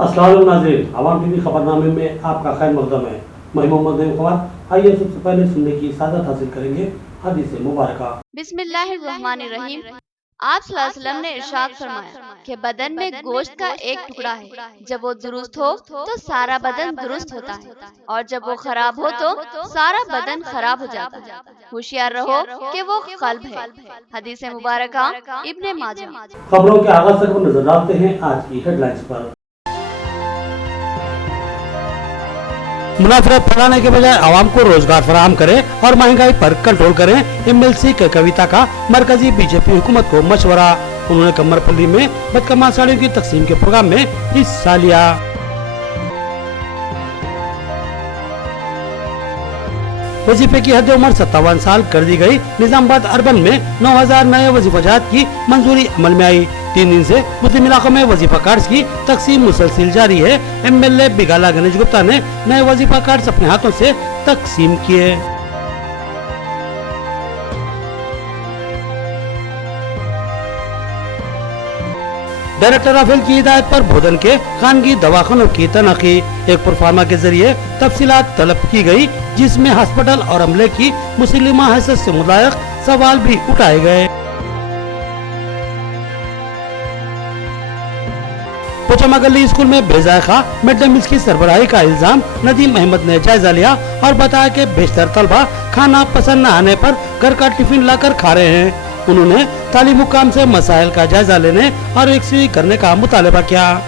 अस्सलाम नाज़रीन, आवाम टीवी खबरनामे में आपका खैर मकदम है। मैं मोहम्मद नईम खबर। आइए सबसे पहले सुनने की सादत हासिल करेंगे हदीस मुबारका। बिस्मिल्लाहिर्रहमानिर्रहीम। आप सल्लल्लाहु अलैहि वसल्लम ने इरशाद फरमाया कि बदन में गोश्त का एक टुकड़ा है, जब वो दुरुस्त हो तो सारा बदन दुरुस्त होता है, और जब वो खराब हो तो सारा बदन खराब हो जाता है। होशियार रहो कि वो कल्ब है। हदीस मुबारका इब्ने माजा। खबरों के आगाज तक नजर डालते हैं आज की हेडलाइंस पर। मुनाफरत फैलाने के बजाय आवाम को रोजगार फराहम करें और महंगाई पर कंट्रोल करें, एमएलसी के कविता का मरकजी बीजेपी हुकूमत को मशवरा। उन्होंने कमरपल्ली में बदकमाल साड़ियों की तकसीम के प्रोग्राम में हिस्सा लिया। वजीफे की हद उम्र 57 साल कर दी गई। निजामाबाद अर्बन में 9000 नए वजीफाजात की मंजूरी अमल में आई। 3 दिन से मुस्लिम इलाकों में वजीफा कार्ड्स की तकसीम मुसलसिल जारी है। एमएलए बिगाला गणेश गुप्ता ने नए वजीफा कार्ड्स अपने हाथों से तकसीम किए। डायरेक्टर राफेल की हिदायत पर भोदन के खानगी दवाखानों की तनखी एक प्रोफार्मा के जरिए तफसीलात तलब की गई, जिसमें हॉस्पिटल और अमले की मुस्लिमा हैसियत से मुताल्लिक सवाल भी उठाए गए। पोचमा गली स्कूल में बेजायका मिड डे मील की सरबराही का इल्जाम। नदीम अहमद ने जायजा लिया और बताया कि बेशतर तलबा खाना पसंद न आने पर घर का टिफिन लाकर खा रहे हैं। उन्होंने तालीम हुक्काम से मसाइल का जायजा लेने और यकसुई करने का मुतालबा किया।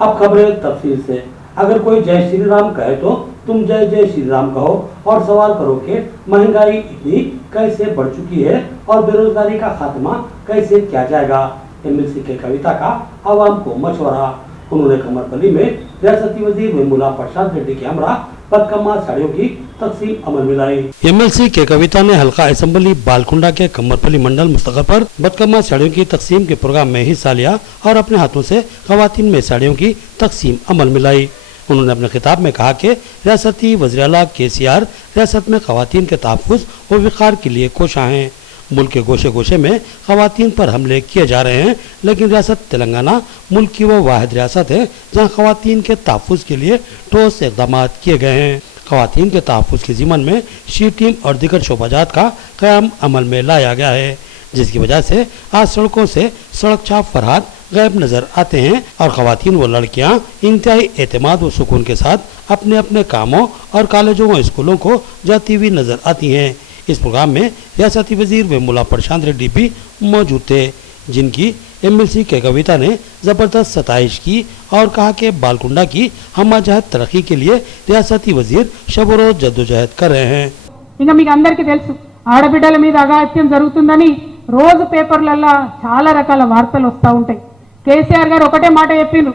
अब खबरें तफसील से। अगर कोई जय श्री राम कहे तो तुम जय जय श्री राम कहो और सवाल करो कि महंगाई इतनी कैसे बढ़ चुकी है और बेरोजगारी का खात्मा कैसे किया जाएगा। एमएलसी के कविता का आवाम को मशवरा। उन्होंने कमरपल्ली में रियासती वजीर वेमुला प्रसाद रेड्डी के हमरा बदकमाल साड़ियों की तकसीम अमल में लाई। एमएलसी के कविता ने हल्का असेंबली बालकुंडा के कमरपल्ली मंडल मुस्तकिल पर बदकमाल साड़ियों की तकसीम के प्रोग्राम में हिस्सा लिया और अपने हाथों से खवातीन में साड़ियों की तकसीम अमल में लाई। उन्होंने अपने खिताब में कहा कि रियासती वज़ीर आला केसीआर रियासत में खवातीन के तहफ़्फ़ुज़ और विक़ार के लिए कोशा हैं। मुल्क के गोशे गोशे में खवातीन पर हमले किए जा रहे हैं, लेकिन रियासत तेलंगाना मुल्क की वो वाहिद रियासत है जहाँ खवातीन के तहफ़्फ़ुज़ के लिए ठोस इक़दामात किए गए हैं। खवातीन के तहफ़्फ़ुज़ के ज़िम्मन में शी टीम और दीगर शोबाजात का क़याम अमल में लाया गया है, जिसकी वजह से आज सड़कों से सड़क छाप फरहाद गायब नज़र आते हैं और खवातीन व लड़कियाँ इंतहाई एतमाद व सुकून के साथ अपने अपने कामों और कॉलेजों व स्कूलों को जाती हुई नज़र आती हैं। इस प्रोग्राम में रियासती वजीर वेमुला प्रशांत रेड्डी भी मौजूद थे, जिनकी एमएलसी के कविता ने जबरदस्त सताइश की और कहा कि बालकुंडा की हमाजहत तरक्की के लिए रियासती वजीर शब रोज जद्दोजहद कर रहे हैं। ఇంకా మీకు అందరికీ తెలుసు ఆడబిడ్డల మీద అఘాయిత్యం జరుగుతుందని రోజు పేపర్లలో చాలా రకాల వార్తలు వస్తూ ఉంటాయి. కేసీఆర్ గారు ఒకటే మాట చెప్పిండ్రు,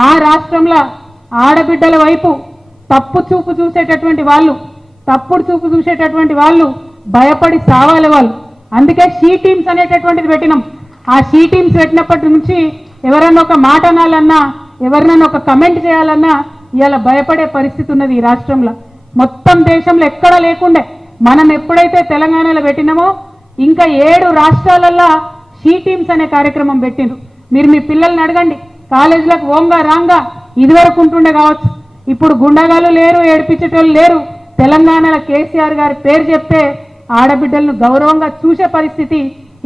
నా రాష్ట్రంలో ఆడబిడ్డల వైపు తప్పుడు చూపు చూసేటటువంటి వాళ్ళు భయపడి సావాలి వాళ్ళు. అందుకే షీ టీమ్స్ అనేటటువంటిది పెట్టినాం. ఆ షీ టీమ్స్ పెట్టినప్పటి నుంచి ఎవరన్నా ఒక మాట అనాలన్నా ఎవరినన్నా ఒక కమెంట్ చేయాలన్నా ఇవాళ భయపడే పరిస్థితి ఉన్నది ఈ రాష్ట్రంలో. మొత్తం దేశంలో ఎక్కడ లేకుండే మనం ఎప్పుడైతే తెలంగాణలో పెట్టినామో ఇంకా 7 రాష్ట్రాలలో షీ టీమ్స్ అనే కార్యక్రమం పెట్టిండ్రు. మీరు మీ పిల్లల్ని అడగండి, కాలేజీలకు ఓంగా రాంగా ఇదివరకు ఉంటుండే కావచ్చు, ఇప్పుడు గుండగాలు లేరు, ఏడిపించేటోళ్ళు లేరు. తెలంగాణలో కేసీఆర్ గారి పేరు చెప్తే ఆడబిడ్డలను గౌరవంగా చూసే పరిస్థితి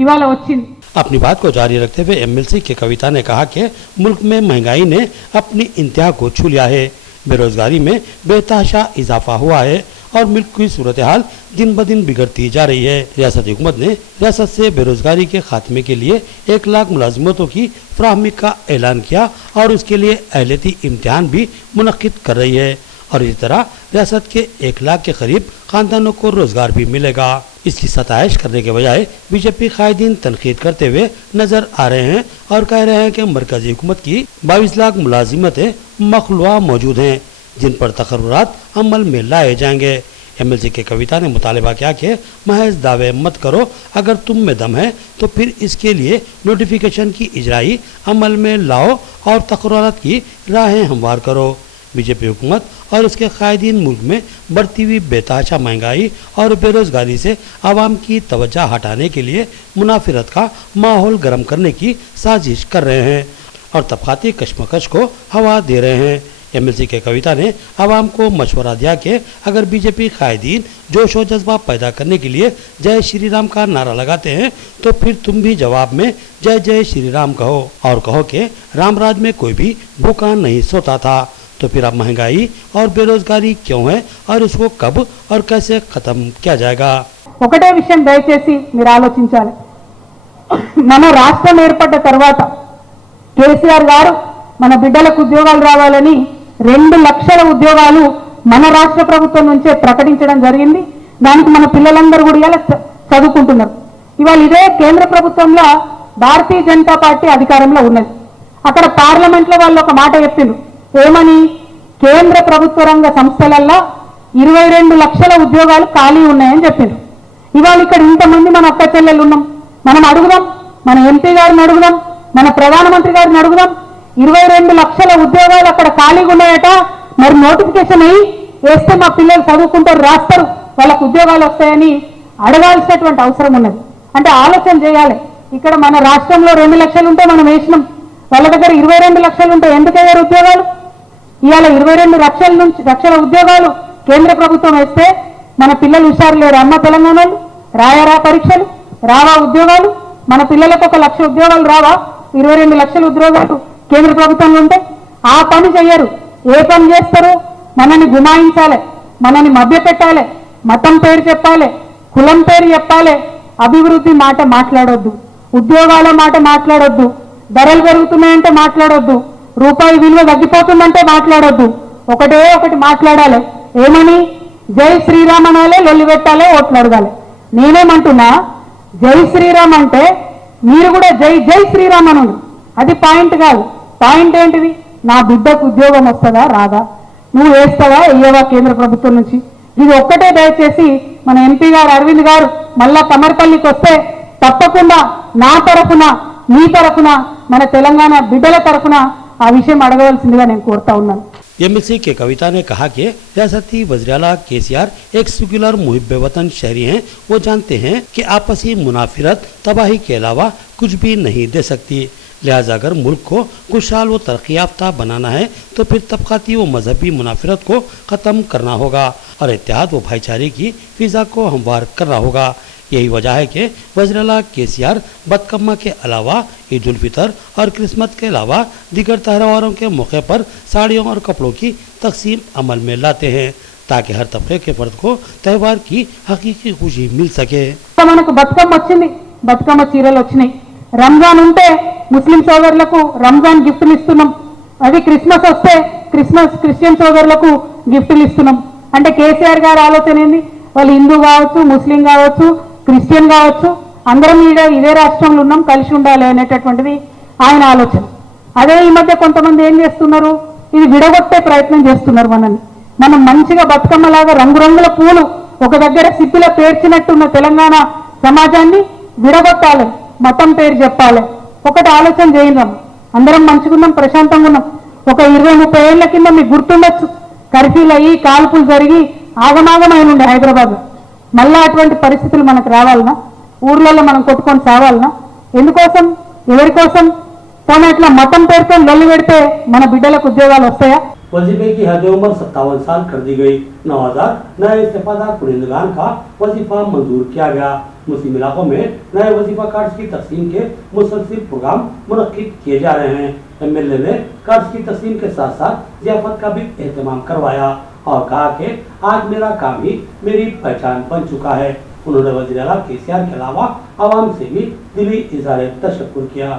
ఇవాళ వచ్చింది. अपनी बात को जारी रखते हुए एमएलसी के कविता ने कहा कि मुल्क में महंगाई ने अपनी इंतहा को छू लिया है, बेरोजगारी में बेतहाशा इजाफा हुआ है और मुल्क की सूरत हाल दिन ब दिन बिगड़ती जा रही है। रियासती हुकूमत ने रियासत से बेरोजगारी के खात्मे के लिए 1 लाख मुलाजिमतों की फराहमी का ऐलान किया और उसके लिए अहलियती इम्तिहान भी मुनक्किद कर रही है और इस तरह रियासत के 1 लाख के करीब खानदानों को रोजगार भी मिलेगा। इसकी सताइश करने के बजाय बीजेपी कायदीन तनकीद करते हुए नजर आ रहे हैं और कह रहे हैं कि मरकजी हुकूमत की 22 लाख मुलाजिमतें मखलूआ मौजूद हैं, जिन पर तकर्रुरात अमल में लाए जाएंगे। एमएलसी के कविता ने मुतालबा किया कि महज दावे मत करो, अगर तुम में दम है तो फिर इसके लिए नोटिफिकेशन की इजराई अमल में लाओ और तकर्रुरात की राहें हमवार करो। बीजेपी हुकूमत और उसके कायदीन मुल्क में बढ़ती हुई बेतहाशा महंगाई और बेरोजगारी से आवाम की तवज्जो हटाने के लिए मुनाफिरत का माहौल गर्म करने की साजिश कर रहे हैं। और तबकाती कश्मकश को हवा दे रहे हैं। एमएलसी के कविता ने आवाम को मशवरा दिया कि अगर बीजेपी कायदीन जोश और जज्बा पैदा करने के लिए जय श्री राम का नारा लगाते हैं तो फिर तुम भी जवाब में जय जय श्री राम कहो और कहो कि रामराज में कोई भी भूखा नहीं सोता था। तो फिर अब महंगाई और बेरोजगारी क्यों है और इसको कब और कैसे खत्म किया जाएगा। ఒకటే విషయం దయచేసి మీరు ఆలోచించాలి. మన రాష్ట్రం ఏర్పడ్డ తర్వాత కేసీఆర్ గారు మన బిడ్డలకు ఉద్యోగాలు రావాలని 2 లక్షల ఉద్యోగాలు మన రాష్ట్ర ప్రభుత్వం నుంచే ప్రకటించడం జరిగింది. దానికి మన పిల్లలందరూ కూడా ఇలా చదువుకుంటున్నారు. ఇవాళ ఇదే కేంద్ర ప్రభుత్వంలో భారతీయ జనతా పార్టీ అధికారంలో ఉన్నది. అక్కడ పార్లమెంట్లో వాళ్ళు ఒక మాట చెప్పిండ్రు. ఏమని? కేంద్ర ప్రభుత్వ రంగ సంస్థలల్లో 22 లక్షల ఉద్యోగాలు ఖాళీ ఉన్నాయని చెప్పిండ్రు. ఇవాళ ఇక్కడ ఇంతమంది మన అక్క చెల్లెలు ఉన్నాం. మనం అడుగుదాం, మన ఎంపీ గారిని అడుగుదాం, మన ప్రధానమంత్రి గారిని అడుగుదాం. 22 లక్షల ఉద్యోగాలు అక్కడ ఖాళీగా ఉన్నాయట. మరి నోటిఫికేషన్ అయ్యి వేస్తే మా పిల్లలు చదువుకుంటారు, రాస్తారు, వాళ్ళకు ఉద్యోగాలు వస్తాయని అడగాల్సినటువంటి అవసరం ఉన్నది. అంటే ఆలోచన చేయాలి. ఇక్కడ మన రాష్ట్రంలో 2 లక్షలు ఉంటే మనం వేసినాం, వాళ్ళ దగ్గర 22 లక్షలు ఉంటే ఎందుకు అయ్యారు ఉద్యోగాలు? ఇవాళ 22 లక్షల ఉద్యోగాలు కేంద్ర ప్రభుత్వం వేస్తే మన పిల్లలు హుషారు లేరు. అమ్మ తెలంగాణలో రాయారా పరీక్షలు, రావా ఉద్యోగాలు? మన పిల్లలకు 1 లక్ష ఉద్యోగాలు రావా? 22 లక్షల ఉద్యోగాలు కేంద్ర ప్రభుత్వంలో ఉంటే ఆ పని చెయ్యరు. ఏ పని చేస్తారు? మనని గుమాయించాలి, మనని మభ్యపెట్టాలి, మతం పేరు చెప్పాలి, కులం పేరు చెప్పాలి, అభివృద్ధి మాట మాట్లాడొద్దు, ఉద్యోగాల మాట మాట్లాడొద్దు, ధరలు పెరుగుతున్నాయంటే మాట్లాడొద్దు, రూపాయి విలువ తగ్గిపోతుందంటే మాట్లాడొద్దు. ఒకటే ఒకటి మాట్లాడాలి. ఏమని? జై శ్రీరామ్ అనాలి, లొల్లి పెట్టాలి, ఓట్లు అడగాలి. నేనేమంటున్నా, జై శ్రీరామ్ అంటే మీరు కూడా జై జై శ్రీరామ్ అను. అది పాయింట్ కాదు. పాయింట్ ఏంటిది? నా బిడ్డకు ఉద్యోగం వస్తుందా రాదా, నువ్వు వేస్తావా వెయ్యవా కేంద్ర ప్రభుత్వం నుంచి? ఇది ఒక్కటే దయచేసి మన ఎంపీ గారు అరవింద్ గారు మళ్ళా కమర్పల్లికి వస్తే తప్పకుండా నా తరఫున, మీ తరఫున, మన తెలంగాణ బిడ్డల తరఫున ఆ విషయం అడగవలసిందిగా నేను కోరుతా ఉన్నాను. एमएलसी के कविता ने कहा कि रियासती वज़ीर-ए-आला केसीआर एक सेक्युलर मुहिब्बे वतन शहरी हैं। वो जानते हैं कि आपसी मुनाफिरत तबाही के अलावा कुछ भी नहीं दे सकती। लिहाजा अगर मुल्क को खुशहाल व तरक्की याफ्ता बनाना है तो फिर तबकाती व मजहबी मुनाफिरत को ख़त्म करना होगा और इत्तेहाद व भाईचारे की फिजा को हमवार करना होगा। यही वजह है कि वज़ीर-ए-आला केसीआर बदकम्मा के अलावा ईद उल फितर और क्रिसमस के अलावा दीगर त्योहारों के मौके पर साड़ियों और कपड़ों की तकसीम अमल में लाते हैं ताकि हर तबके के फर्द को त्यौहार की हकीकी खुशी मिल सके। మనకు బతుకమ్మ వచ్చింది, బతుకమ్మ చీరలు వచ్చినాయి. రంజాన్ ఉంటే ముస్లిం సోదరులకు రంజాన్ గిఫ్ట్లు ఇస్తున్నాం. అది క్రిస్మస్ వస్తే క్రిస్టియన్ సోదరులకు గిఫ్ట్లు ఇస్తున్నాం. అంటే కేసీఆర్ గారి ఆలోచన ఏంది? వాళ్ళు హిందూ కావచ్చు, ముస్లిం కావచ్చు, క్రిస్టియన్ కావచ్చు, అందరం ఇదే రాష్ట్రంలో ఉన్నాం, కలిసి ఉండాలి అనేటటువంటిది ఆయన ఆలోచన. అదే ఈ మధ్య కొంతమంది ఏం చేస్తున్నారు? ఇది విడగొట్టే ప్రయత్నం చేస్తున్నారు మనల్ని. మనం మంచిగా బతుకమ్మలాగా రంగురంగుల పూలు ఒక దగ్గర సిప్పిలో పేర్చినట్టున్న తెలంగాణ సమాజాన్ని విడగొట్టాలి, మతం పేరు చెప్పాలి. ఒకటి ఆలోచన చేయండి. అందరం మంచిగున్నాం, ప్రశాంతంగా ఉన్నాం. ఒక 20-30 ఏళ్ల కింద మీకు గుర్తుండొచ్చు, కర్ఫ్యూలు అయ్యి కాల్పులు జరిగి ఆగమాగమైన ఉండే హైదరాబాద్. మళ్ళా అటువంటి పరిస్థితులు మనకు రావాలనా? ఊర్లలో మనం కొట్టుకొని సావాలనా? ఎందుకోసం? ఎవరి కోసం? పోనీ అట్లా మతం పేరుతో లొల్లి పెడితే మన బిడ్డలకు ఉద్యోగాలు వస్తాయా? वजीफे की हद उम्र 57 साल कर दी गई। 9000 नए इस्तेफादा कुनिंदगान का वजीफा मंजूर किया गया। मुस्लिम इलाकों में नए वजीफा कार्ड की तकसीम के मुसलसिल प्रोग्राम मुनक्किद किए जा रहे हैं। एमएलए ने कार्ड की तकसीम के साथ साथ जियाफत का भी एहतमाम करवाया और कहा कि आज मेरा काम ही मेरी पहचान बन चुका है। उन्होंने वज़ीर-ए-आला केसीआर के अलावा आवाम से भी दिली इज़हार तशक्कुर किया।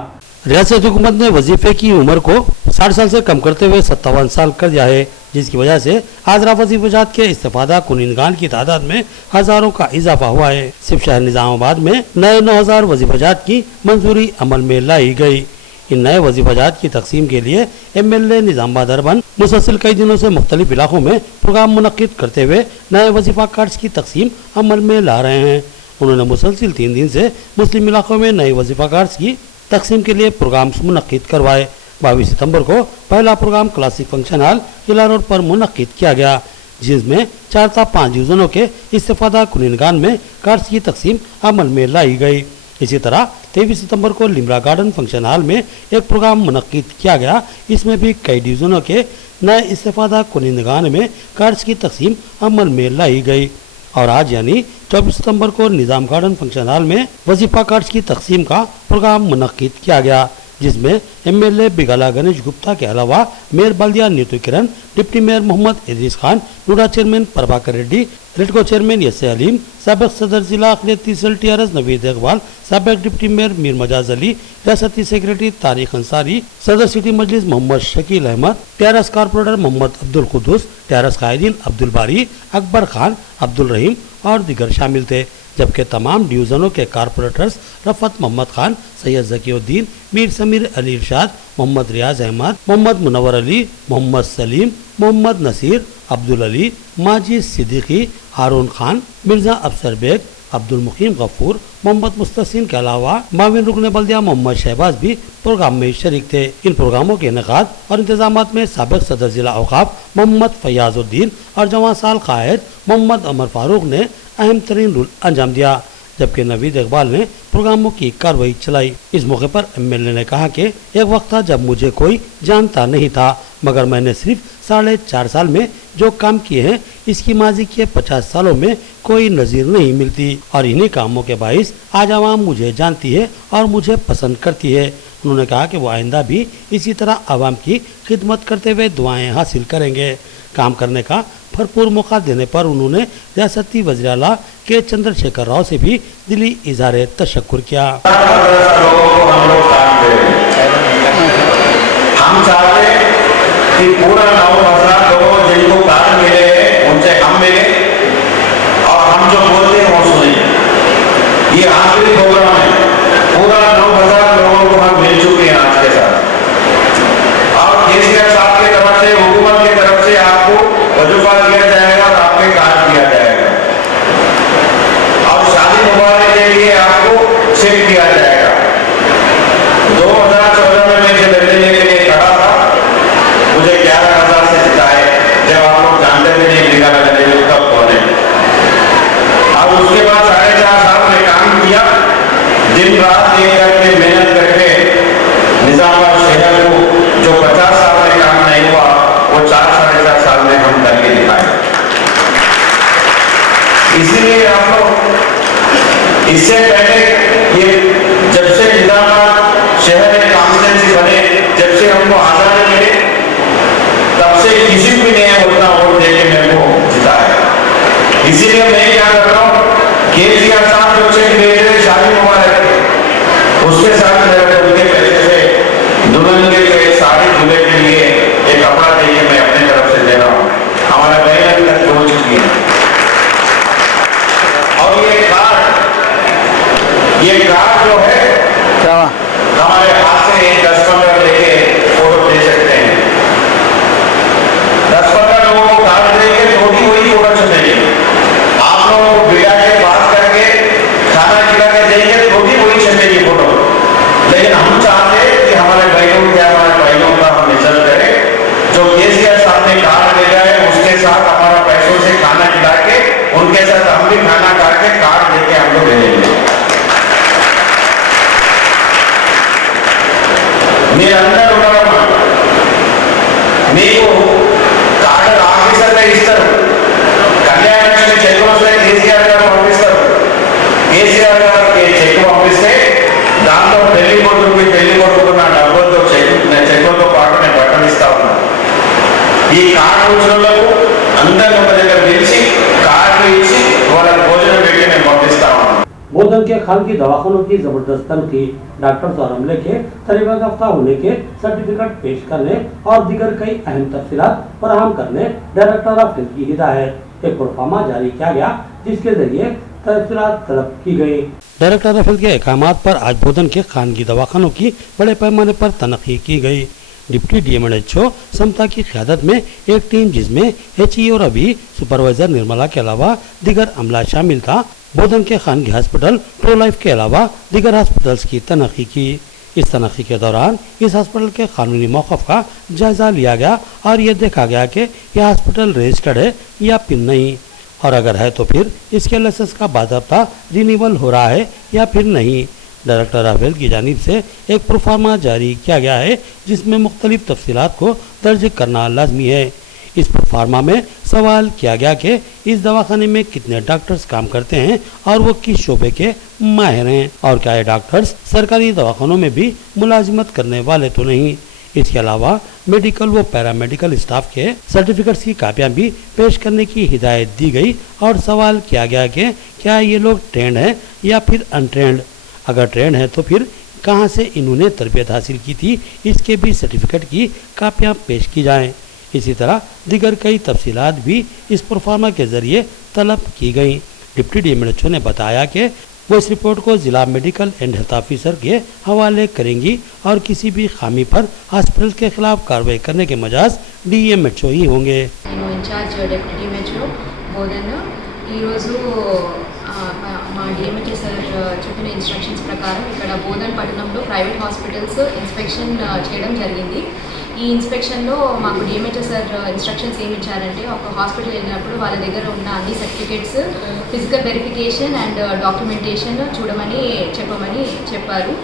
रियासत हुकूमत ने वजीफे की उम्र को 60 साल से कम करते हुए 57 साल कर दिया है, जिसकी वजह से आजरा वजीफाजात के इस्तेफादा कुनिंदगान की तादाद में हजारों का इजाफा हुआ है। सिर्फ शहर निजामाबाद में नए 9000 वजीफाजात की मंजूरी अमल में लाई गई। इन नए वजीफाजात की तकसीम के लिए एमएलए निजामाबाद अर्बन मुसलसिल कई दिनों से मुख्तलिफ इलाकों में प्रोग्राम मुनक्किद करते हुए नए वजीफा कार्ड्स की तकसीम अमल में ला रहे हैं। उन्होंने मुसलसिल 3 दिन से मुस्लिम इलाकों में नए वजीफा कार्ड्स की तकसीम के लिए प्रोग्राम्स मुनक्किद करवाए। 22 सितंबर को पहला प्रोग्राम क्लासिक फंक्शन हॉल किला रोड पर मुनक्किद किया गया, जिसमें 4 था 5 डिवीजनों के इस्तेफादा कुनिंदगान में कार्ड्स की तकसीम अमल में लाई गई। इसी तरह 23 सितंबर को लिमरा गार्डन फंक्शन हॉल में एक प्रोग्राम मुनक्किद किया गया। इसमें भी कई डिवीजनों के नए इस्तेफादा कुनिंदगान में कार्ड्स की तकसीम अमल में लाई गई और आज यानी 24 सितंबर को निजाम गार्डन फंक्शन हॉल में वजीफा कार्ड्स की तकसीम का प्रोग्राम मुनक्किद किया गया, जिसमें एमएलए बिगाला गणेश गुप्ता के अलावा मेयर बल्दिया Neetu Kiran, deputy mayor Mohammed Idrees Khan, NUDA chairman Prabhakar Reddy, REDCO chairman यसे अलीम, सबक सदर जिला अखिलती सेल टीआरएस नवीद इकबाल, सबक डिप्टी मेयर मीर मजाज अली, रियासती सेक्रेटरी तारिक अंसारी, सदर city Majlis Mohammed Shakeel Ahmed, TRS corporator Mohammed Abdul Quddus, TRS कायदीन अब्दुल बारी, अकबर खान, अब्दुल रहीम और दिगर शामिल थे। जबकि तमाम डिवीजनों के कारपोरेटर्स रफत मोहम्मद खान, सैयद जकीउद्दीन, मीर समीर अली इरशाद, मोहम्मद रियाज अहमद, मोहम्मद मुनव्वर अली, मोहम्मद सलीम, मोहम्मद नसीर, अब्दुल अली, माजिद सिद्दीकी, हारून खान, मिर्जा अफसर बेग, अब्दुल मुकीम गफूर, मोहम्मद मुस्तसिन के अलावा माविन रुकन बल्दिया मोहम्मद शहबाज भी प्रोग्राम में शरीक थे। इन प्रोग्रामों के इनेकाद और इंतजामात में साबिक सदर जिला औकाफ मोहम्मद फयाजुद्दीन और जवान साल कायद मोहम्मद अमर फारूक ने अहम तरीन रोल अंजाम दिया, जबकि नवीद इकबाल ने प्रोग्रामों की कार्रवाई चलाई। इस मौके पर एमएलए ने कहा कि एक वक्त था जब मुझे कोई जानता नहीं था, मगर मैंने सिर्फ 4.5 साल में जो काम किए हैं इसकी माजी के 50 सालों में कोई नज़ीर नहीं मिलती और इन्हीं कामों के बाइस आज आवाम मुझे जानती है और मुझे पसंद करती है। उन्होंने कहा कि वो आइंदा भी इसी तरह आवाम की खिदमत करते हुए दुआएं हासिल करेंगे। काम करने का भरपूर मौका देने पर उन्होंने रियासती वज़ीर आला के चंद्रशेखर राव से भी दिली इज़हार तशक्कुर किया। हम चाहते कि पूरा 9,000 लोगों जिनको कार्ड मिले उनसे हम मिले और हम जो बोलते हैं वो सुने। ये आखिरी प्रोग्राम है, पूरा 9,000 लोगों को हम मिल चुके हैं आज के साथ और केसीआर साहब की तरफ से, हुकूमत की तरफ से आपको वजूफा दिया जाएगा और आपके कार्ड दिया जाएगा और शादी मुबारक के लिए आपको चेक दिया जाएगा। 2014 में मैं जब लेने के लिए खड़ा था मुझे 11,000 से जिताए, जब आप लोग जानते थे नहीं बिगाड़ा गणेश कब कौन है। अब उसके बाद 4.5 साल में काम किया, दिन रात एक करके मेहनत करके निजामाबाद शहर को जो 50 साल में काम नहीं हुआ वो 4-4.5 साल में हम करके दिखाए। इसीलिए आप लोग इससे पहले ये जब से निजामाबाद शहर में कॉन्स्टिट्यूंसी बने, जब से हमको आजादी मिले, तब से किसी भी ने उतना वोट देके मेरे को जिताया। इसीलिए मैं क्या कर रहा हूँ, केसीआर साहब जो चेक भेज रहे शादी मुबारक उसके साथ उनके पैसे से दुल्हन के लिए साड़ी दूल्हे के लिए एक कपड़ा देके मैं अपने तरफ से दे रहा हूँ। हमारा बहन तक पहुंच चुकी है और ये कार्ड जो है हमारे हाथ से 10-15 लेके फोटो दे सकते हैं। 10-15 लोगों को कार्ड देके थोड़ी वही फोटो चलेगी। आप लोगों को बिठा के बात करके खाना खिला के देंगे थोड़ी वही चलेगी फोटो। लेकिन हम चाहते हैं कि हमारे भाइयों का हम इज्जत करें। जो केसीआर साहब ने कार्ड भेजा है उसके साथ हमारा पैसों से खाना खिला के उनके साथ हम भी खाना खा के कार्ड देके हम लोग भेजेंगे। మీరు అందరూ ఉన్నారమ్మా, మీకు కార్డు ఆఫీసర్గా ఇస్తారు, కళ్యాణ లక్ష్మి చెక్ వస్తే కేసీఆర్ గారు పంపిస్తారు, కేసీఆర్ గారికి చెక్ పంపిస్తే దాంట్లో పెళ్లి కొట్టుకున్న డబ్బులతో చెక్కులతో పాటు నేను బట్టలు ఇస్తా ఉన్నాను। ఈ కార్డు వచ్చినోళ్లకు అందరిని ఒక దగ్గర పిలిచి కార్డు ఇచ్చి వాళ్ళకి భోజనం పెట్టి నేను పంపిస్తా ఉన్నాను। बोधन के खानगी दवाखानों की जबरदस्त तनखी, डॉक्टर्स और अमले के तरीका याफ्ता होने के सर्टिफिकेट पेश करने और दीगर कई अहम तफसीलात फराहम करने डायरेक्टर ऑफ हेल्थ की हिदायत। एक प्रोफार्मा जारी किया गया जिसके जरिए तफसीलात तलब की गई। डायरेक्टर ऑफ हेल्थ के अहकामात पर आज बोधन के खानगी दवाखानों की बड़े पैमाने पर तनखी की गई। डिप्टी डीएमएचओ समता की क़यादत में एक टीम जिसमें एचईओ रवि, सुपरवाइजर निर्मला के अलावा दीगर अमला शामिल था, बोधन के खानगी हॉस्पिटल प्रो लाइफ के अलावा दीगर हॉस्पिटल्स की तनखी की। इस तनखी के दौरान इस हॉस्पिटल के कानूनी मौक़िफ़ का जायजा लिया गया और ये देखा गया कि यह हॉस्पिटल रजिस्टर्ड है या फिर नहीं, और अगर है तो फिर इसके लाइसेंस का बाज़ाब्ता रिन्यूअल हो रहा है या फिर नहीं। डायरेक्टर ऑफ हेल्थ की जानिब से एक प्रोफार्मा जारी किया गया है जिसमें मुख्तलिफ तफसीलात को दर्ज करना लाजमी है। इस प्रोफार्मा में सवाल किया गया कि इस दवाखाने में कितने डॉक्टर्स काम करते हैं और वो किस शोबे के माहिर हैं और क्या ये डॉक्टर्स सरकारी दवाखानों में भी मुलाजिमत करने वाले तो नहीं। इसके अलावा मेडिकल व पैरामेडिकल स्टाफ के सर्टिफिकेट्स की कापियां भी पेश करने की हिदायत दी गई और सवाल किया गया कि क्या ये लोग ट्रेंड हैं या फिर अनट्रेंड। अगर ट्रेंड है तो फिर कहां से इन्होंने तरबियत हासिल की थी, इसके भी सर्टिफिकेट की कापियां पेश की जाएं। इसी तरह दीगर कई तफसीलात भी इस प्रोफार्मा के जरिए तलब की गई। डिप्टी डीएमएचओ ने बताया कि वो इस रिपोर्ट को जिला मेडिकल एंड हेल्थ ऑफिसर के हवाले करेंगी और किसी भी खामी पर हॉस्पिटल के खिलाफ कार्रवाई करने के मजाज डीएमएचओ ही होंगे। इनचार्ज डिप्टी डीएमएचओ బోధన్ ఈరోజు మా డిఎంహెచ్ఓ సార్ చెప్పిన ఇన్స్ట్రక్షన్స్ ప్రకారం ఇక్కడ బోధన్ పట్టణంలో ప్రైవేట్ హాస్పిటల్స్ ఇన్స్పెక్షన్ చేయడం జరిగింది। ఈ ఇన్స్పెక్షన్లో మాకు డిఎంహెచ్ఓ సార్ ఇన్స్ట్రక్షన్స్ ఏమి ఇచ్చారంటే ఒక హాస్పిటల్ వెళ్ళినప్పుడు వాళ్ళ దగ్గర ఉన్న అన్ని certificates physical verification and documentation చూడమని చెప్పారు।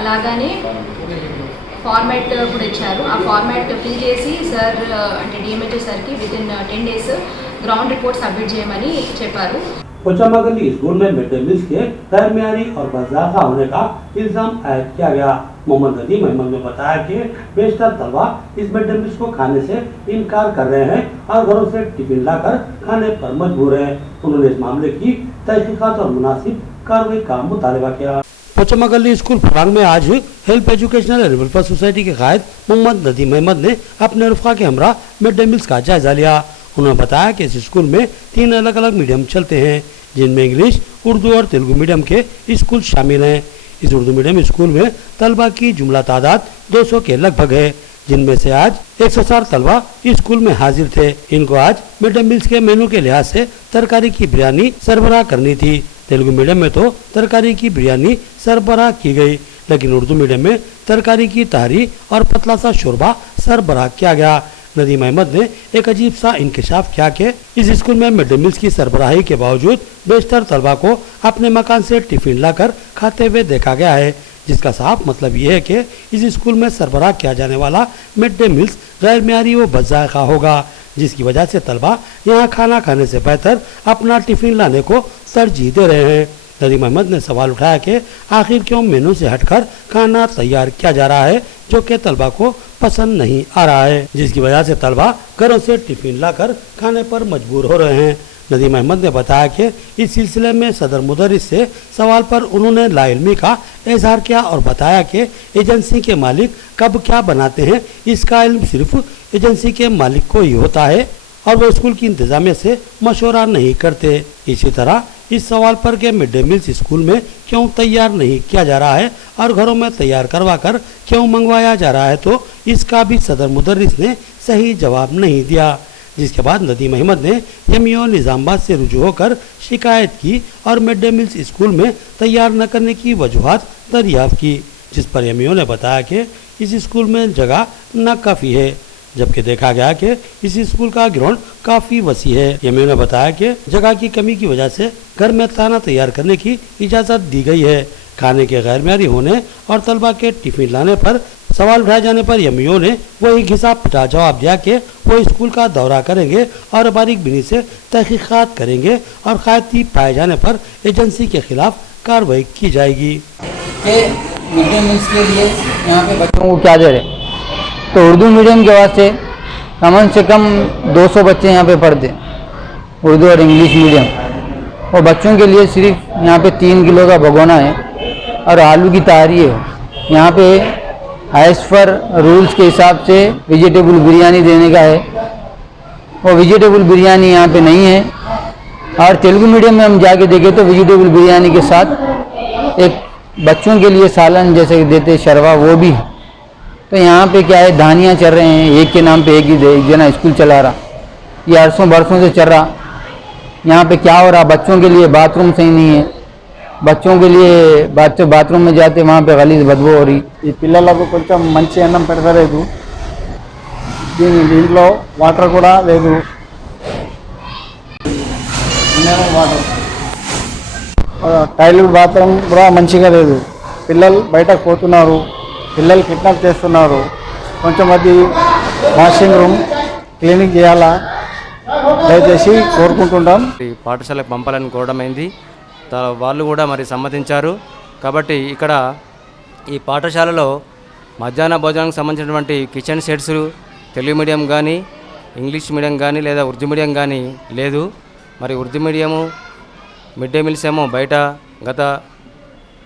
అలాగానే ఫార్మాట్ కూడా ఇచ్చారు। ఆ ఫార్మాట్ ఫిల్ చేసి సార్ అంటే డిఎంహెచ్ఓ సార్కి within 10 days ground report submit చేయమని చెప్పారు। पोचामा गली स्कूल में मिड डे मील्स के गैर मियारी और बज़ाखा होने का इल्जाम आयद किया गया। मोहम्मद नदीम अहमद ने बताया कि बेशतर तलबा इस मिड डे मील्स को खाने से इनकार कर रहे हैं और घरों से टिफिन लाकर खाने पर मजबूर हैं। उन्होंने इस मामले की तहकीकात और मुनासिब कार्रवाई का मुतालबा किया। पोचामा गली स्कूल फरांग में आज help educational and welfare society के कायद मोहम्मद नदीम अहमद ने अपने रफ़ा के हमरा मिड डे मील्स का जायजा लिया। उन्होंने बताया कि इस स्कूल में 3 अलग अलग मीडियम चलते हैं जिनमें इंग्लिश, उर्दू और तेलुगु मीडियम के स्कूल शामिल हैं। इस उर्दू मीडियम स्कूल में तलबा की जुमला तादाद 200 के लगभग है, जिनमें से आज 160 तलबा स्कूल में हाजिर थे। इनको आज मिड डे मील्स के मेनू के लिहाज से तरकारी की बिरयानी सरबराह करनी थी। तेलुगु मीडियम में तो तरकारी की बिरयानी सरबराह की गई, लेकिन उर्दू मीडियम में तरकारी की तहरी और पतला सा शोरबा सरबराह किया गया। नदीम अहमद ने एक अजीब सा इंकशाफ किया कि इस स्कूल में मिड डे मील्स की सरबराही के बावजूद बेशतर तलबा को अपने मकान से टिफिन लाकर खाते हुए देखा गया है, जिसका साफ मतलब ये है कि इस स्कूल में सरबराह किया जाने वाला मिड डे मील्स गैर मियारी व बज़ायक़ा होगा, जिसकी वजह से तलबा यहाँ खाना खाने से बेहतर अपना टिफिन लाने को तरजीह दे रहे हैं। नदीम अहमद ने सवाल उठाया कि आखिर क्यों मेनू से हटकर खाना तैयार किया जा रहा है जो कि तलबा को पसंद नहीं आ रहा है, जिसकी वजह से तलबा घरों से टिफिन लाकर खाने पर मजबूर हो रहे हैं। नदीम अहमद ने बताया कि इस सिलसिले में सदर मुदर्रिस से सवाल पर उन्होंने लाइल्मी का इजहार किया और बताया कि एजेंसी के मालिक कब क्या बनाते हैं इसका इल्म सिर्फ एजेंसी के मालिक को ही होता है और वो स्कूल की इंतजामिया से मशवरा नहीं करते। इसी तरह इस सवाल पर कि मिड डे मील्स स्कूल में क्यों तैयार नहीं किया जा रहा है और घरों में तैयार करवा कर क्यों मंगवाया जा रहा है, तो इसका भी सदर मुदर्रिस ने सही जवाब नहीं दिया। जिसके बाद नदीम अहमद ने एमईओ निजामाबाद से रुजू होकर शिकायत की और मिड डे मील्स स्कूल में तैयार न करने की वजूहात दरियाफ्त की, जिस पर एमईओ ने बताया कि इस स्कूल में जगह न काफ़ी है, जबकि देखा गया कि इस स्कूल का ग्राउंड काफी वसी है। एमईओ ने बताया कि जगह की कमी की वजह से घर में खाना तैयार करने की इजाजत दी गई है। खाने के गैर मियारी होने और तलबा के टिफिन लाने पर सवाल उठाए जाने पर एमईओ ने वही घिसा पिटा जवाब दिया कि वो स्कूल का दौरा करेंगे और बारीक बिनी से तहकीकात करेंगे और खाती पाए जाने पर एजेंसी के खिलाफ कार्रवाई की जाएगी। मिड डे मील्स के लिए यहाँ पे बच्चों को क्या दे रहे, तो उर्दू मीडियम के वास्ते कम से कम 200 बच्चे यहाँ पे पढ़ते हैं, उर्दू और इंग्लिश मीडियम। और बच्चों के लिए सिर्फ यहाँ पे 3 किलो का भगोना है और आलू की तहरी है। यहाँ पे एज पर रूल्स के हिसाब से वेजिटेबल बिरयानी देने का है, और वेजिटेबल बिरयानी यहाँ पे नहीं है। और तेलुगु मीडियम में हम जाके देखें तो वेजिटेबल बिरयानी के साथ एक बच्चों के लिए सालन जैसे देते शरवा वो भी है। तो यहाँ पे क्या है, धानियाँ चल रहे हैं, एक के नाम पे एक जना स्कूल चला रहा, ये अरसों बरसों से चल रहा। यहाँ पे क्या हो रहा, बच्चों के लिए बाथरूम सही नहीं है, बच्चों के लिए बच्चे बाथरूम में जाते वहाँ पे गलीज बदबू हो रही। ఈ పిల్లలకు కొంచెం మంచి అన్నం పెడతలేదు, దీంట్లో వాటర్ కూడా లేదు, మినరల్ వాటర్ టాయిలెట్ బాత్రూమ్ కూడా మంచిగా లేదు. పిల్లలు బయటకు పోతున్నారు, పిల్లలు కిడ్నాప్ చేస్తున్నారు. కొంచెం అది వాషింగ్ రూమ్ క్లీనింగ్ చేయాలా దయచేసి కోరుకుంటున్నాం. ఈ పాఠశాలకు పంపాలని కోరడమైంది. వాళ్ళు కూడా మరి సమ్మతించారు. కాబట్టి ఇక్కడ ఈ పాఠశాలలో మధ్యాహ్న భోజనానికి సంబంధించినటువంటి కిచెన్ సెట్స్ తెలుగు మీడియం కానీ ఇంగ్లీష్ మీడియం కానీ లేదా ఉర్దూ మీడియం కానీ లేదు. మరి Urdu medium mid day meals ఏమో బయట గత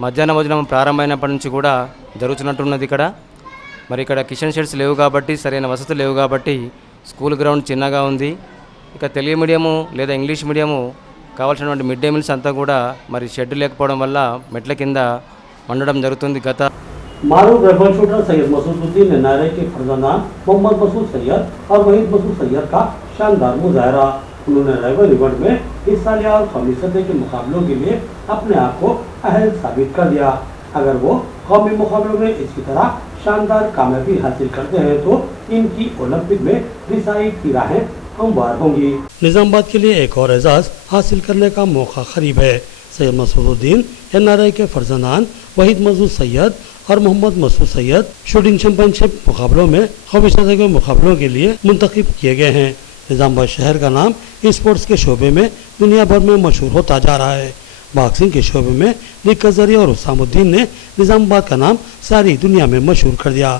మధ్యాహ్న భోజనం ప్రారంభమైనప్పటి నుంచి కూడా జరుగుతున్నట్టున్నది ఇక్కడ. మరి ఇక్కడ కిచెన్ షెడ్స్ లేవు కాబట్టి, సరైన వసతులు లేవు కాబట్టి స్కూల్ గ్రౌండ్ చిన్నగా ఉంది. ఇక తెలుగు మీడియము లేదా ఇంగ్లీష్ మీడియము కావాల్సినటువంటి మిడ్ డే మీల్స్ అంతా కూడా మరి షెడ్ లేకపోవడం వల్ల మెట్ల కింద వండడం జరుగుతుంది. గత मारूफ राइफल शूटर सैयद मसूदुद्दीन ने नारे के फर्जंदान मोहम्मद मसूद सैयद और वहीद मसूद सैयद का शानदार मुजाहरा। उन्होंने राइफल इवेंट में हिस्सा लिया और कौमी सतह के मुकाबलों के लिए अपने आप को अहल साबित कर दिया। अगर वो कौमी मुकाबलों में इसी तरह शानदार कामयाबी हासिल करते हैं तो इनकी ओलंपिक में रिसाई की राहें हमवार होंगी। निजामाबाद के लिए एक और एजाज हासिल करने का मौका करीब है। सैयद मसूदुद्दीन एनआरआई के फर्जंदान वहीद मसूद सैयद और मोहम्मद मसूद सैयद शूटिंग चैंपियनशिप मुकाबलों में कौमी सतह के मुकाबलों के लिए मुंतखब किए गए हैं। निजामाबाद शहर का नाम स्पोर्ट्स के शोबे में दुनिया भर में मशहूर होता जा रहा है। बॉक्सिंग के शोबे में निक कजरी और हुसामुद्दीन ने निजामाबाद का नाम सारी दुनिया में मशहूर कर दिया।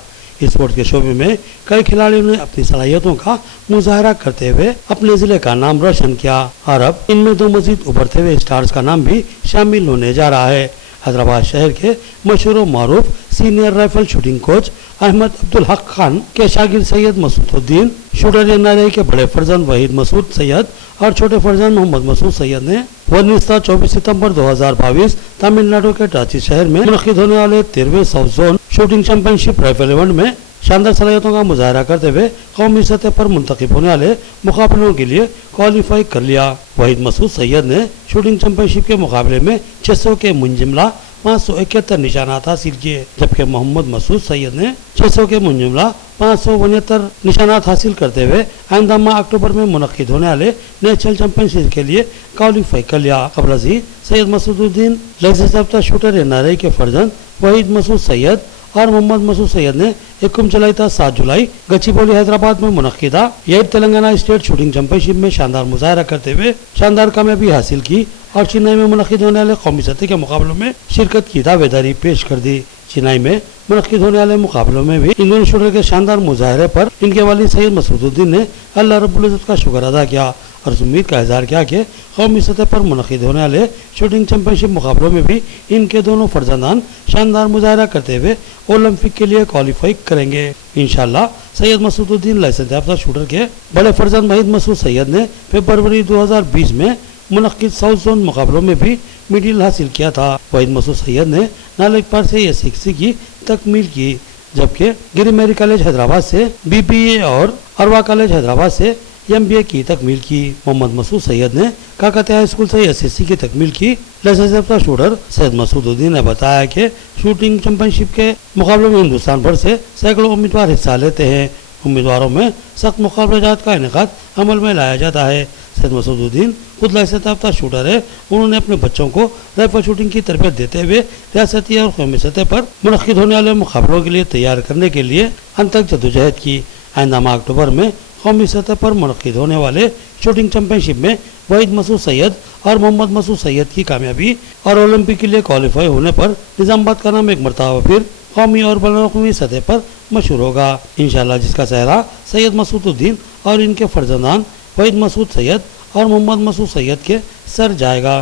स्पोर्ट्स के शोबे में कई खिलाड़ियों ने अपनी सलाहियतों का मुजाहरा करते हुए अपने जिले का नाम रोशन किया और अब इनमें दो मजीद उभरते हुए स्टार्स का नाम भी शामिल होने जा रहा है। हैदराबाद शहर के मशहूर मारूफ senior rifle shooting coach Ahmed Abdul Haq Khan के शागिर सैयद मसूदुद्दीन शूटर एनआरआई के बड़े फर्जंद वहीद मसूद सैयद और छोटे फर्जंद मोहम्मद मसूद सैयद ने वनविस्ता 24 सितंबर 2022 तमिलनाडु के रांची शहर में मुनक्किद होने वाले 13वें south zone shooting championship rifle event में शानदार सलाहियतों का मुजाहरा करते हुए कौमी सतह पर मुंतखब होने वाले मुकाबलों के लिए क्वालिफाई कर लिया। वहीद मसूद सैयद ने शूटिंग चैंपियनशिप के मुकाबले में 600 के मुंजिमला 571 निशानात हासिल किए, जबकि मोहम्मद मसूद सैयद ने 600 के मुंजिमला 569 निशानात हासिल करते हुए आइंदा माह अक्टूबर में मुनक्किद होने वाले नेशनल चैंपियनशिप के लिए क्वालिफाई कर लिया। कबल ही सैयद मसूदुद्दीन लाइसेंस याफ्ता शूटर एनआरआई के फर्जंद वहीद मसूद सैयद और मोहम्मद मसूद सैयद ने हुक्म चलाई था 7 जुलाई गच्चीबौली हैदराबाद में मुनक्किदा 8 तेलंगाना स्टेट शूटिंग चैंपियनशिप में शानदार मुजाहरा करते हुए शानदार कामयाबी हासिल की और चेन्नई में मुनक्किद होने वाले कौमी सतह के मुकाबलों में शिरकत की दावेदारी पेश कर दी। चेन्नई में मुनक्किद होने वाले मुकाबलों में भी इंडियन शूटर के शानदार मुजाहरे पर इनके वालिद सैयद मसूदुद्दीन ने अल्लाह रब्बुल इज्जत का शुक्र अदा किया और उम्मीद का इजहार किया कि कौमी सतह पर मुनक्किद होने वाले शूटिंग चैंपियनशिप मुकाबलों में भी इनके दोनों फर्जंदान शानदार मुजाहरा करते हुए ओलंपिक के लिए क्वालिफाई करेंगे। इंशाल्लाह सैयद मसूदुद्दीन लाइसेंस याफ्ता शूटर के बड़े फर्जंद वहीद मसूद सैयद ने फरवरी 2020 में मुनक्किद साउथ जोन मुकाबलों में भी मेडल हासिल किया था। वहीद मसूद सैयद ने नालकपार से एसएससी की तकमील की, जबकि गिरी मेरी कॉलेज हैदराबाद से बीबीए और अरवा कॉलेज हैदराबाद से एमबीए की तकमील की। मोहम्मद मसूद सैयद ने काकतिया हाई स्कूल से एसएससी की तकमील की। लाइसेंस याफ्ता शूटर सैयद मसूदुद्दीन ने बताया कि शूटिंग चैंपियनशिप के मुकाबलों में हिंदुस्तान भर से सैकड़ों उम्मीदवार हिस्सा लेते हैं। उम्मीदवारों में सख्त मुकाबलेजात का इनेकाद अमल में लाया जाता है। सैयद मसूदुद्दीन खुद लाइसेंस याफ्ता शूटर है। उन्होंने अपने बच्चों को राइफल शूटिंग की तरबियत देते हुए रियासती और कौमी सतह पर मुनक्किद होने वाले मुकाबलों के लिए तैयार करने के लिए अनथक जद्दोजहद की। आइंदा माह अक्टूबर में कौमी सतह पर मुनक्किद होने वाले शूटिंग चैंपियनशिप में वहीद मसूद सैयद और मोहम्मद मसूद सैयद की कामयाबी और ओलंपिक के लिए क्वालिफाई होने पर निजामाबाद का नाम एक मरतबा फिर कौमी और बैनुल-अक़वामी सतह पर मशहूर होगा इंशाल्लाह, जिसका चेहरा सैयद मसूदुद्दीन और इनके फर्जंदान वहीद मसूद सैयद और मोहम्मद मसूद सैयद के सर जाएगा।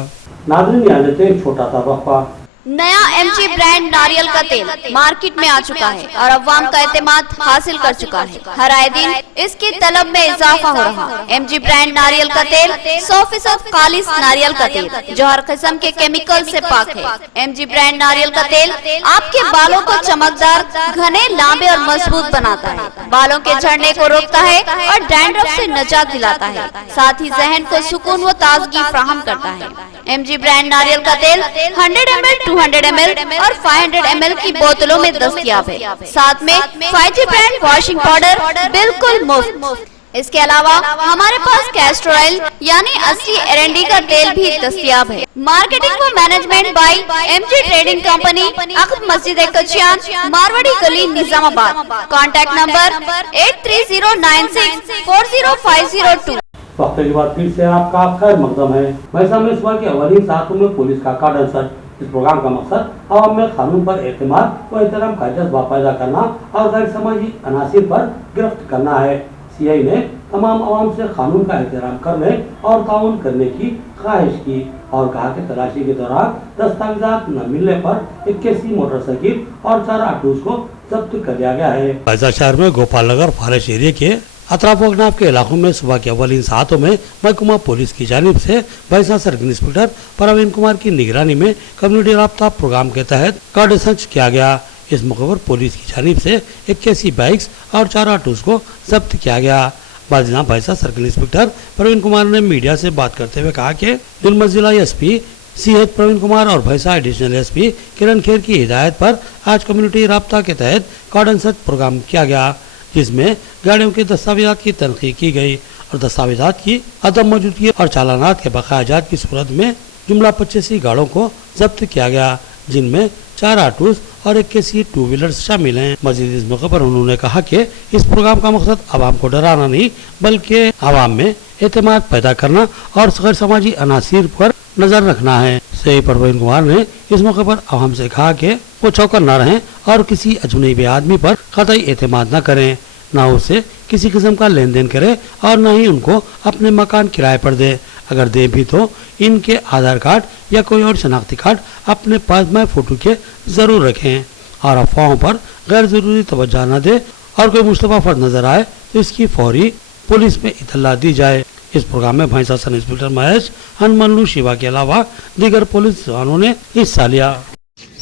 नाज़रीन, यहाँ लेते हैं छोटा सा वक्फा। नया एमजी ब्रांड नारियल का तेल मार्केट में आ चुका है और अवाम का एतमाद हासिल कर चुका है। हर आए दिन इसकी तलब में इजाफा हो रहा है। एमजी ब्रांड नारियल का तेल 100% खालिस नारियल का तेल जो हर किस्म के केमिकल से पाक है। एमजी ब्रांड नारियल का तेल आपके बालों को चमकदार, घने, लांबे और मजबूत बनाता है, बालों के झड़ने को रोकता है और डैंड्रफ से निजात दिलाता है, साथ ही जहन को सुकून व ताजगी फराहम करता है। एमजी ब्रांड नारियल का तेल 100 ml, 200 ml और 500 ml की बोतलों में दस्तयाब है। साथ में 5G ब्रांड वॉशिंग पाउडर बिल्कुल मुफ्त। اس کے علاوہ ہمارے پاس کیسٹر آئل یعنی اصلی ایرنڈی کا تیل بھی دستیاب ہے. مارکیٹنگ و management by M G trading company, عقب مسجد کچیان, ماروڑی گلی, نظام آباد. Contact number 8309640502. وقت کے بعد پھر سے آپ کا خیر مقدم ہے. ویسا میں صبح کے اولین ساعتوں میں پولیس کا کارڈن سرچ. اس پروگرام کا مقصد عوام میں قانون پر اعتماد و احترام کا جذبہ پیدا کرنا اور غیر سماجی عناصر پر گرفت کرنا ہے. سی آئی نے تمام عوام سے قانون کا احترام کرنے اور تعاون کرنے کی خواہش کی اور کہا کہ تلاشی کے دوران دستاویزات نہ ملنے پر 81 موٹر سائیکل اور 4 آٹوز کو ضبط کر لیا گیا ہے. بائزا شہر میں گوپال نگر فارسٹ ایریا کے اطراف و اکناف کے علاقوں میں صبح کے اولین ساعتوں میں محکمہ پولیس کی جانب سے بائزا سرکل انسپکٹر پروین کمار کی نگرانی میں کمیونٹی رابطہ پروگرام کے تحت کارڈ سرچ کیا گیا. اس موقع پر پولیس کی جانب سے 81 بائکس اور 4 آٹوز کو ضبط کیا گیا. بازنا بائزا سرکل انسپکٹر پروین کمار نے میڈیا سے بات کرتے ہوئے کہا کہ دلمر ضلع S P C H Praveen Kumar اور بھیسا ایڈیشنل ایس پی کرن کھیر کی ہدایت پر آج کمیونٹی رابطہ کے تحت کارڈن سرچ پروگرام کیا گیا, جس میں گاڑیوں کے دستاویزات کی تنقیح کی گئی اور دستاویزات کی عدم موجودگی اور چالانات کے بقایا جات کی صورت میں جملہ 85 گاڑیوں کو ضبط کیا گیا, جن میں 4 آٹوز اور 81 ٹو ویلرز شامل ہیں. مزید اس موقع پر انہوں نے کہا کہ اس پروگرام کا مقصد عوام کو ڈرانا نہیں بلکہ عوام میں اعتماد پیدا کرنا اور غیر سماجی عناصر پر نظر رکھنا ہے. سی پروین کمار نے اس موقع پر عوام سے کہا کہ وہ چوکن نہ رہیں اور کسی اجنبی آدمی پر قطعی اعتماد نہ کریں, نہ اسے کسی قسم کا لین دین کرے اور نہ ہی ان کو اپنے مکان کرائے پر دے. اگر دے بھی تو ان کے آدھار کارڈ یا کوئی اور شناختی کارڈ اپنے پاس میں فوٹو کے ضرور رکھیں اور افواہوں پر غیر ضروری توجہ نہ دے اور کوئی مشتبہ فرد نظر آئے تو اس کی فوری پولیس میں اطلاع دی جائے. اس پروگرام میں بھینسا سب انسپکٹر مہیش ہنمنلو شیوا کے علاوہ دیگر پولیس جوانوں نے حصہ لیا.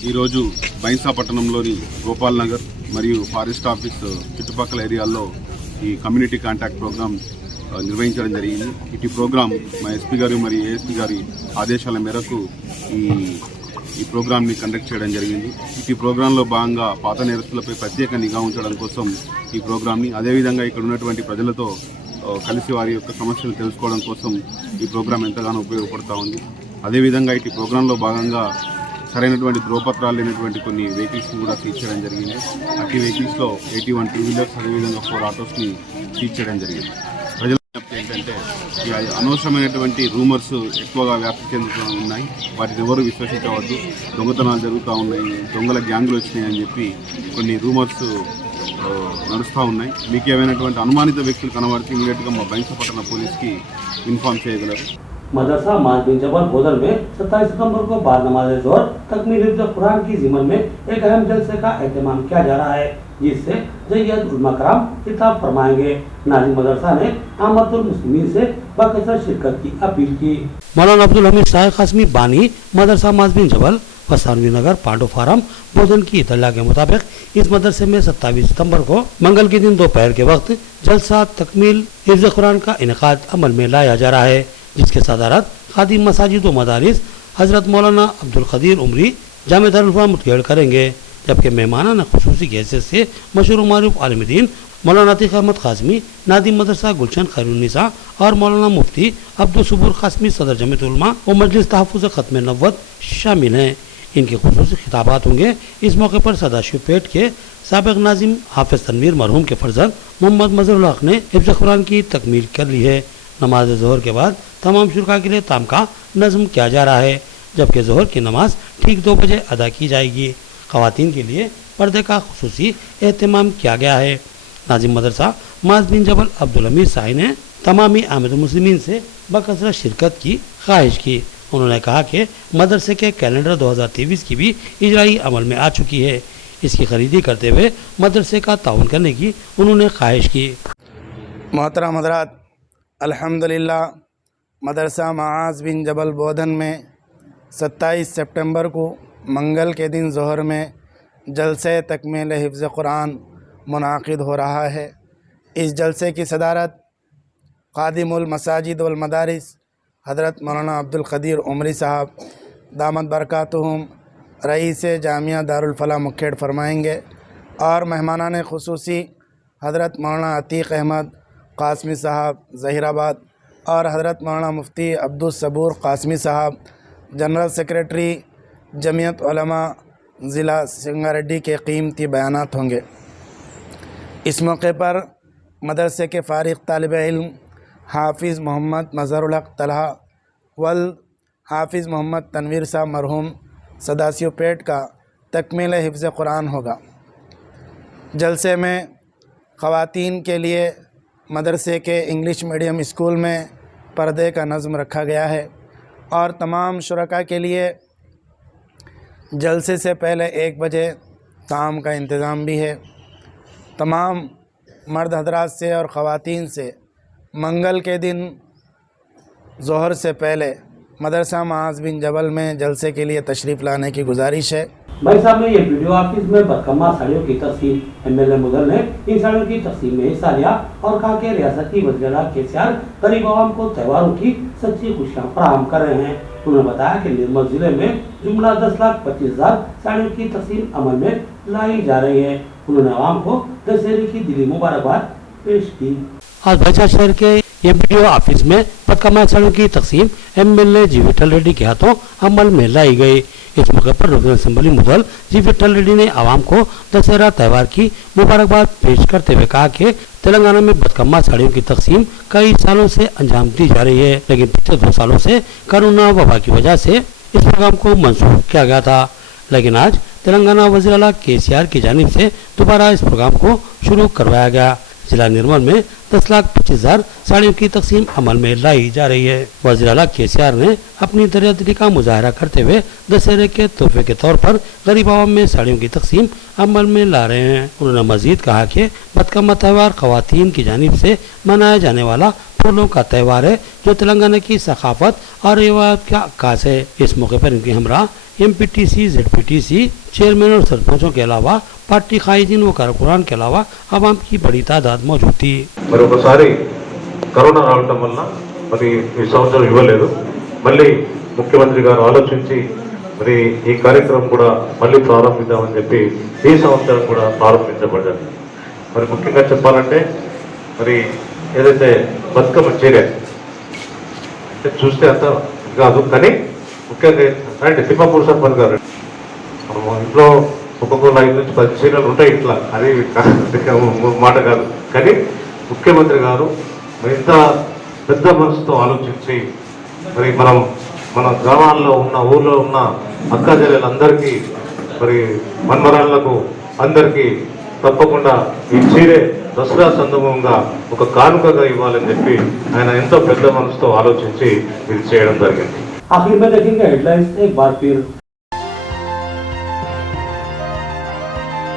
ఈరోజు బైన్సా పట్టణంలోని గోపాల్ నగర్ మరియు ఫారెస్ట్ ఆఫీస్ చుట్టుపక్కల ఏరియాల్లో ఈ కమ్యూనిటీ కాంటాక్ట్ ప్రోగ్రామ్ నిర్వహించడం జరిగింది. ఇటు ప్రోగ్రామ్ మా ఎస్పీ గారు మరియు ఏఎస్పీ గారి ఆదేశాల మేరకు ఈ ప్రోగ్రామ్ని కండక్ట్ చేయడం జరిగింది. ఇటు ప్రోగ్రాంలో భాగంగా పాత నేరస్తులపై ప్రత్యేక నిఘా ఉంచడం కోసం ఈ ప్రోగ్రామ్ని, అదేవిధంగా ఇక్కడ ఉన్నటువంటి ప్రజలతో కలిసి వారి యొక్క సమస్యలు తెలుసుకోవడం కోసం ఈ ప్రోగ్రాం ఎంతగానో ఉపయోగపడుతూ ఉంది. అదేవిధంగా ఇటు ప్రోగ్రాంలో భాగంగా సరైనటువంటి ధ్రువపత్రాలు లేనటువంటి కొన్ని వెహికల్స్ని కూడా సీజ్ చేయడం జరిగింది. అట్టి వెహికల్స్లో 81 టూ వీలర్స్ అదేవిధంగా 4 ఆటోస్ని సీజ్ చేయడం జరిగింది. ప్రజల విజ్ఞప్తి ఏంటంటే ఈ అనవసరమైనటువంటి రూమర్స్ ఎక్కువగా వ్యాప్తి చెందుతూ ఉన్నాయి, వాటిని ఎవరు విశ్వసించవద్దు. దొంగతనాలు జరుగుతూ ఉన్నాయి, దొంగల గ్యాంగులు వచ్చినాయి అని చెప్పి కొన్ని రూమర్స్ నడుస్తూ ఉన్నాయి. మీకు ఏమైనటువంటి అనుమానిత వ్యక్తులు కనబడితే ఇమీడియట్గా మా బైన్సా పట్టణ పోలీస్కి ఇన్ఫార్మ్ చేయగలరు. मदरसा माजबिन जबल बोदल में 27 सितंबर को बाद नमाज ज़ोहर तकमील हिफ्ज़ कुरान की ज़िमन में एक अहम जलसे का एहतमाम किया जा रहा है, जिससे जय्यद उलमा कराम खिताब फरमाएंगे. नाज़िम मदरसा ने आमतुल मुस्लिमीन से बकसर शिरकत की अपील की. मौलाना अब्दुल हमीद साहिब कासमी बानी मदरसा माजबिन जबल वसानवी नगर पांडो फार्म बोधन की इतला के मुताबिक इस मदरसे में 27 सितंबर को मंगल के दिन दोपहर के वक्त जलसा तकमील हिफ्ज़ कुरान का इनेकाद अमल में लाया जा रहा है, जिसके सदारत खादिम मसाजिद व मदारिस हज़रत मौलाना अब्दुल कदीर उमरी जामे दारुल उलूम मुठगेड़ करेंगे. जबकि मेहमानाना खुसूसी की हैसियत से मशहूर मारूफ आलिम दीन मौलाना अतीक अहमद कासमी नादिम मदरसा गुलशन खैरुन्निसा और मौलाना मुफ्ती अब्दुल सबूर कासमी सदर जमीयत उलमा व मजलिस तहफ़्फ़ुज़ ख़त्म नबुव्वत शामिल हैं. इनके खुसूसी खिताबात होंगे. इस मौके पर सदाशिव पेट के साबिक़ नाजिम हाफिज तनवीर मरहूम के फर्जंद मोहम्मद मज़हरुल हक़ ने हिफ्ज़ कुरान की तकमील कर ली है. नमाज ज़ोहर के बाद तमाम शुरा के लिए ताम का नज़्म किया जा रहा है, जबकि ज़ोहर की नमाज ठीक 2 बजे अदा की जाएगी. ख़वातीन के लिए पर्दे का खुसूसी एहतमाम किया गया है. नाजिम मदरसा माज बिन जबल अब्दुल हमीद साहिब ने तमामी आमद मुस्लिमीन से बकसरत शिरकत की ख्वाहिश की. उन्होंने कहा कि मदरसे के कैलेंडर 2023 की भी इजराई अमल में आ चुकी है. इसकी खरीदी करते हुए मदरसे का ताउन करने की उन्होंने ख्वाहिश की. मोहतरम हज़रात, अल्हम्दुलिल्लाह मदरसा माज बिन जबल बोधन में 27 सितंबर को मंगल के दिन ज़ोहर में जलसे तकमील हिफ्ज़ कुरान मुनाकिद हो रहा है. इस जलसे की सदारत ख़ादिमुल मसाजिद वल मदारिस हज़रत मौलाना अब्दुल कदीर उमरी साहब दामद बरकातुहुम रईस जामिया दारुल फलाह मुखेड़ फरमाएंगे और मेहमानान खुसूसी हज़रत मौलाना अतीक अहमद قاسمی صاحب ظہیر آباد اور حضرت مولانا مفتی عبدالصبور قاسمی صاحب جنرل سیکریٹری جمعیت علماء ضلع سنگاریڈی کے قیمتی بیانات ہوں گے۔ اس موقع پر مدرسے کے فارغ طالب علم حافظ محمد مظہر الحق طلحہ ولد حافظ محمد تنویر صاحب مرحوم سداسیو پیٹ کا تکمیل حفظ قرآن ہوگا۔ جلسے میں خواتین کے لیے مدرسے کے انگلش میڈیم اسکول میں پردے کا نظم رکھا گیا ہے اور تمام شرکاء کے لیے جلسے سے پہلے 1 بجے طعام کا انتظام بھی ہے۔ تمام مرد حضرات سے اور خواتین سے منگل کے دن ظہر سے پہلے مدرسہ معاذ بن جبل میں جلسے کے لیے تشریف لانے کی گزارش ہے۔ بھائی صاحب نے یہ ویڈیو آفس میں بدکما ساڑیوں کی تقسیم MLA مدل نے ان ساڑیوں کی تقسیم میں حصہ لیا اور کہا کہ ریاستی وزیر اعلیٰ KCR غریب عوام کو تہواروں کی سچی خوشیاں فراہم کر رہے ہیں۔ انہوں نے بتایا کہ نرمل ضلع میں جملہ 10,25,000 ساڑیوں کی تقسیم عمل میں لائی جا رہی ہے۔ انہوں نے عوام کو دشہرے کی دلی مبارکباد پیش کی۔ آج بھیچا شہر کے MPDO آفس میں بدکما ساڑیوں کی تقسیم MLA جی وٹھل ریڈی کے ہاتھوں عمل میں لائی گئی۔ اس موقع پر رکن اسمبلی مدل جی وٹھل ریڈی نے عوام کو دشہرا تہوار کی مبارکباد پیش کرتے ہوئے کہا کہ تلنگانہ میں بدکما ساڑیوں کی تقسیم کئی سالوں سے انجام دی جا رہی ہے، لیکن پچھلے 2 سالوں سے کرونا وبا کی وجہ سے اس پروگرام کو منسوخ کیا گیا تھا، لیکن آج تلنگانہ وزیر اعلیٰ KCR کی جانب سے دوبارہ اس پروگرام کو شروع کروایا گیا۔ ضلع نرمل میں 10,25,000 ساڑیوں کی تقسیم عمل میں لائی جا رہی ہے۔ وزیر اعلیٰ KCR نے اپنی دریا کا مظاہرہ کرتے ہوئے دشہرے کے تحفے کے طور پر غریب عوام میں ساڑیوں کی تقسیم عمل میں لا رہے ہیں۔ انہوں نے مزید کہا کہ بدکما تہوار خواتین کی جانب سے منایا جانے والا پھولوں کا تہوار ہے جو تلنگانہ کی ثقافت اور روایت کا عکاس ہے۔ اس موقع پر ان کے ہمراہ MPTC ZPTC چیئرمین اور سرپنچوں کے علاوہ పార్టీ ఖాయిదీన్ و کارکنان کے علاوہ عوام کی بڑی تعداد موجود تھی۔ మరి ఒకసారి కరోనా రావడం వల్ల మరి ఈ సంవత్సరం ఇవ్వలేదు, మళ్ళీ ముఖ్యమంత్రి గారు ఆలోచించి మరి ఈ కార్యక్రమం కూడా మళ్ళీ ప్రారంభిద్దామని చెప్పి ఈ సంవత్సరం కూడా ప్రారంభించబడింది। మరి ముఖ్యంగా చెప్పాలంటే మరి ఏదైతే బతుకమ్మ చీర చూస్తే అంత కాదు, కానీ ముఖ్యంగా అంటే తిమ్మాపూర్ సర్పంచ్ గారు ఇంట్లో ఒక్కొక్క 5 నుంచి 10 చీరలు ఉంటాయి ఇట్లా, అది మాట కాదు, కానీ ముఖ్యమంత్రి గారు ఇంత పెద్ద మనసుతో ఆలోచించి మరి మన గ్రామాల్లో ఉన్న ఊళ్ళో ఉన్న అక్క చెల్లెలందరికీ మరి మన్మరాళ్లకు అందరికీ తప్పకుండా ఈ చీరే దసరా సందర్భంగా ఒక కానుకగా ఇవ్వాలని చెప్పి ఆయన ఎంతో పెద్ద మనసుతో ఆలోచించి ఇది చేయడం జరిగింది। आखिर में देखेंगे हेडलाइंस एक बार फिर।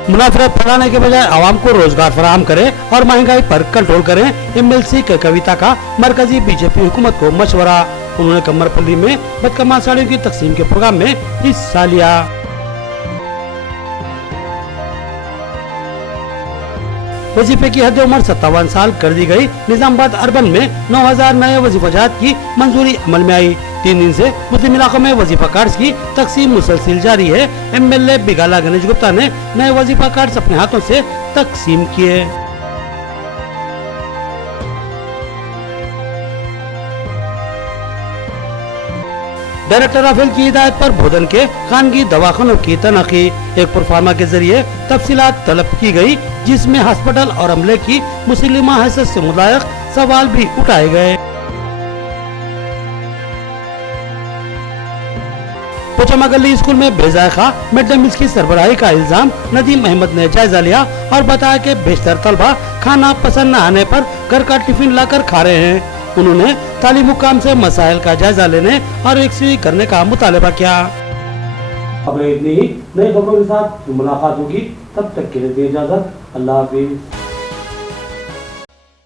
मुनाफिरत फैलाने के बजाय आवाम को रोजगार फराहम करें और महंगाई पर कंट्रोल करें, MLC के कविता का मरकजी BJP हुकूमत को मशवरा। उन्होंने कमरपल्ली में बदकमा साड़ियों की तकसीम के प्रोग्राम में हिस्सा लिया। वजीफे की हद उम्र 57 साल कर दी गई। निजामाबाद अर्बन में 9,000 नए वजीफाजात की मंजूरी अमल में आई। 3 दिन से मुस्लिम इलाकों में वजीफा कार्ड्स की तकसीम मुसलसिल जारी है। MLA बिगाला गणेश गुप्ता ने नए वजीफा कार्ड्स अपने हाथों से तकसीम किए। डायरेक्टर राफेल की हिदायत पर बोधन के खानगी दवाखानों की तनखी एक प्रोफार्मा के जरिए तफसीलात तलब की गई, जिसमें हॉस्पिटल और अमले की मुस्लिमा हैसियत से मुताल्लिक सवाल भी उठाए गए। पोचमा गली स्कूल में बेजायका मिड डे मील्स की सरबराही का इल्जाम नदीम अहमद ने जायजा लिया और बताया कि बेशतर तलबा खाना पसंद न आने पर घर का टिफिन लाकर खा रहे हैं। उन्होंने तालीम हुक्काम से मसाइल का जायजा लेने और यकसुई करने का मुतालबा किया। खबरें इतनी ही, नई खबरों के साथ मुलाकात होगी, तब तक के लिए इजाजत, अल्लाह हाफिज।